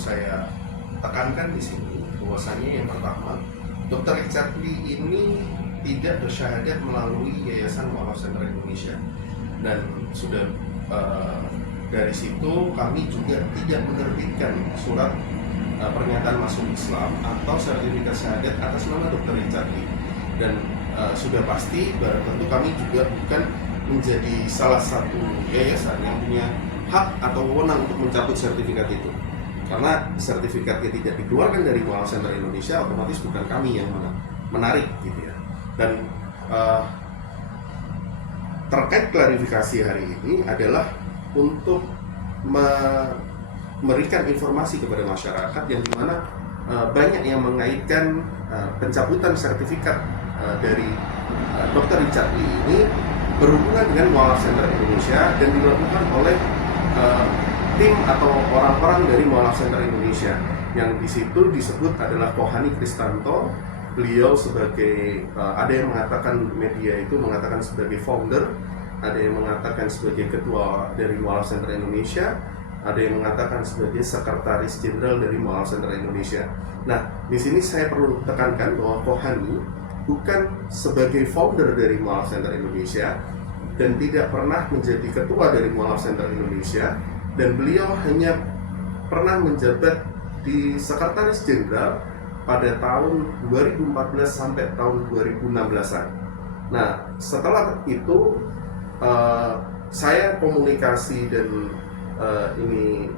saya tekankan di sini bahwasanya yang pertama, Dr. Richard Lee ini tidak bersyahadat melalui Yayasan Mu'alaf Center Indonesia, dan sudah dari situ kami juga tidak menerbitkan surat pernyataan masuk Islam atau sertifikat syahadat atas nama Dr. Richard Lee. Dan sudah pasti tentu kami juga bukan menjadi salah satu yayasan yang punya hak atau wewenang untuk mencabut sertifikat itu, karena sertifikatnya tidak dikeluarkan dari Mu'alaf Center Indonesia, otomatis bukan kami yang menarik gitu ya. Dan terkait klarifikasi hari ini adalah untuk memberikan informasi kepada masyarakat yang dimana banyak yang mengaitkan pencabutan sertifikat dari Dr. Richard Lee ini berhubungan dengan Mu'alaf Center Indonesia dan dilakukan oleh tim atau orang-orang dari Mu'alaf Center Indonesia, yang di situ disebut adalah Kohani Kristanto. Beliau sebagai ada yang mengatakan, media itu mengatakan sebagai founder, ada yang mengatakan sebagai ketua dari Mu'alaf Center Indonesia, ada yang mengatakan sebagai sekretaris jenderal dari Mu'alaf Center Indonesia. Nah, di sini saya perlu tekankan bahwa Kohani bukan sebagai founder dari Mu'alaf Center Indonesia dan tidak pernah menjadi ketua dari Mu'alaf Center Indonesia, dan beliau hanya pernah menjabat di sekretaris jenderal pada tahun 2014 sampai tahun 2016-an. Nah, setelah itu saya komunikasi dan ini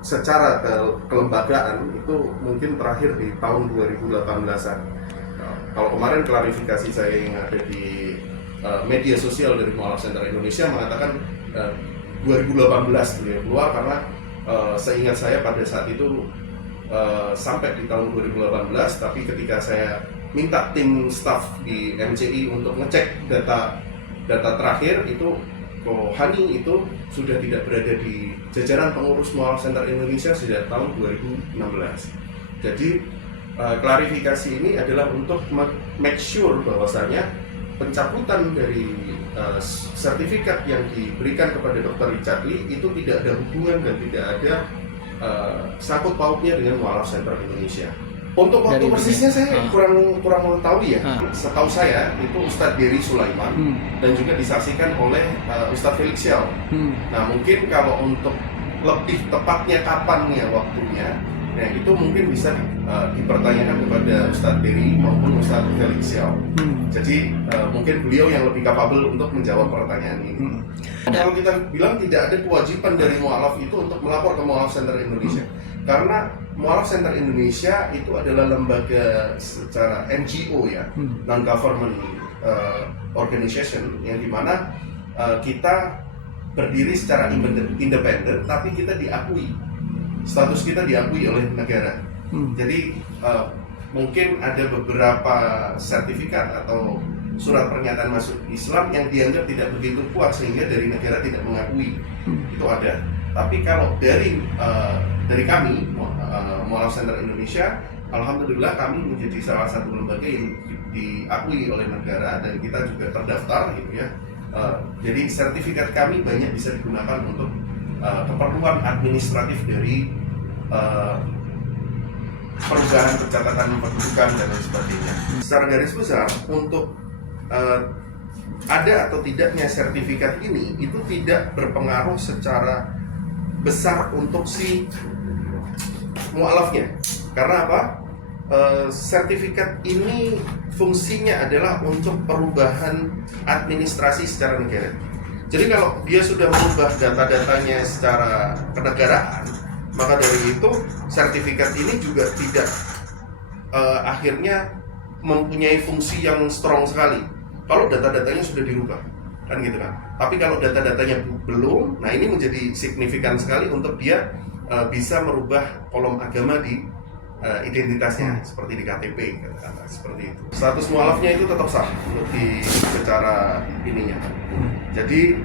secara kelembagaan itu mungkin terakhir di tahun 2018-an. Kalau kemarin klarifikasi saya yang ada di media sosial dari Mu'alaf Center Indonesia mengatakan 2018 beliau keluar, karena seingat saya pada saat itu sampai di tahun 2018, tapi ketika saya minta tim staff di MCI untuk ngecek data terakhir itu, Kohani itu sudah tidak berada di jajaran pengurus Mu'alaf Center Indonesia sejak tahun 2016. Jadi klarifikasi ini adalah untuk make sure bahwasanya pencabutan dari sertifikat yang diberikan kepada Dr. Richard Lee itu tidak ada hubungan dan tidak ada sangkut pautnya dengan Mu'alaf Center Indonesia. Untuk waktu persisnya saya kurang mengetahui ya. Setahu saya itu Ustadz Dery Sulaiman dan juga disaksikan oleh Ustadz Felix Xiao. Nah, mungkin kalau untuk lebih tepatnya kapan ya waktunya, nah itu mungkin bisa dipertanyakan kepada Ustadz Dery maupun Ustadz Felix Xiao. Jadi mungkin beliau yang lebih kapabel untuk menjawab pertanyaan ini. Kalau kita bilang tidak ada kewajiban dari Mu'alaf itu untuk melapor ke Mu'alaf Center Indonesia, karena Mu'alaf Center Indonesia itu adalah lembaga secara NGO ya, non-government organization, yang dimana kita berdiri secara independen, tapi kita diakui, status kita diakui oleh negara. Jadi mungkin ada beberapa sertifikat atau surat pernyataan masuk Islam yang dianggap tidak begitu kuat sehingga dari negara tidak mengakui, itu ada. Tapi kalau dari kami Mu'alaf Center Indonesia, alhamdulillah kami menjadi salah satu lembaga yang diakui oleh negara dan kita juga terdaftar gitu ya. Jadi sertifikat kami banyak bisa digunakan untuk keperluan administratif dari perubahan pencatatan kependudukan dan lain sebagainya. Secara garis besar, untuk ada atau tidaknya sertifikat ini itu tidak berpengaruh secara besar untuk si mu'alafnya. Karena apa? Sertifikat ini fungsinya adalah untuk perubahan administrasi secara negara. Jadi kalau dia sudah merubah data-datanya secara kenegaraan, maka dari itu sertifikat ini juga tidak akhirnya mempunyai fungsi yang strong sekali kalau data-datanya sudah dirubah, kan gitu kan. Tapi kalau data-datanya belum, nah ini menjadi signifikan sekali untuk dia bisa merubah kolom agama di identitasnya, seperti di KTP, kata-kata seperti itu. Status mu'alafnya itu tetap sah untuk di secara ininya. Jadi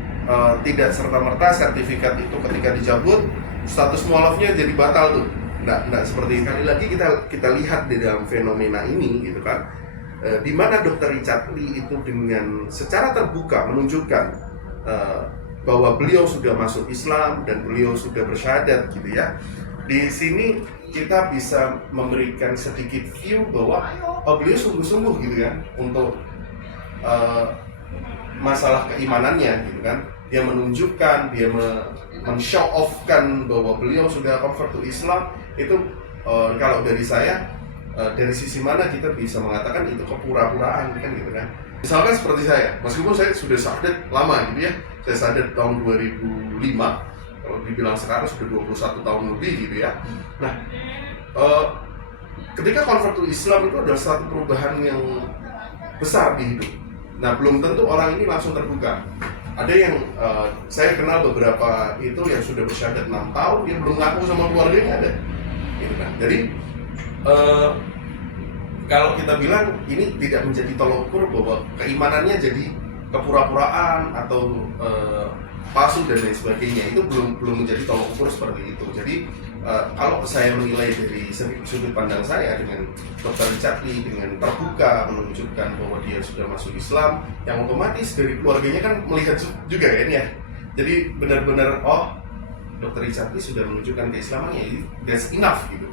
tidak serta-merta sertifikat itu ketika dicabut status mu'alafnya jadi batal tuh. Nggak seperti, sekali lagi kita lihat di dalam fenomena ini gitu kan, di mana Dr. Richard Lee itu dengan secara terbuka menunjukkan bahwa beliau sudah masuk Islam dan beliau sudah bersyahadat gitu ya. Di sini kita bisa memberikan sedikit view bahwa beliau sungguh-sungguh gitu kan untuk masalah keimanannya gitu kan. Dia menunjukkan, dia men-show off-kan bahwa beliau sudah convert to Islam. Itu kalau dari saya, dari sisi mana kita bisa mengatakan itu kepura-puraan kan gitu kan. Misalkan seperti saya, meskipun saya sudah sahadat lama gitu ya, saya sahadat tahun 2005, kalau dibilang sekarang sudah 21 tahun lebih gitu ya. Nah, ketika convert to Islam itu adalah satu perubahan yang besar di hidup. Nah, belum tentu orang ini langsung terbuka. Ada yang saya kenal beberapa itu yang sudah bersyahadat 6 tahun, dia belum ngaku sama keluarganya ada. Gitu kan. Jadi kalau kita bilang ini tidak menjadi tolok ukur bahwa keimanannya jadi kepura-puraan atau palsu dan lain sebagainya, itu belum menjadi tolok ukur seperti itu. Jadi kalau saya menilai dari sudut pandang saya dengan Dr. Richard Lee dengan terbuka menunjukkan bahwa dia sudah masuk Islam, yang otomatis dari keluarganya kan melihat juga kan ya. Jadi benar-benar Dr. Richard Lee sudah menunjukkan keislamannya, that's enough gitu.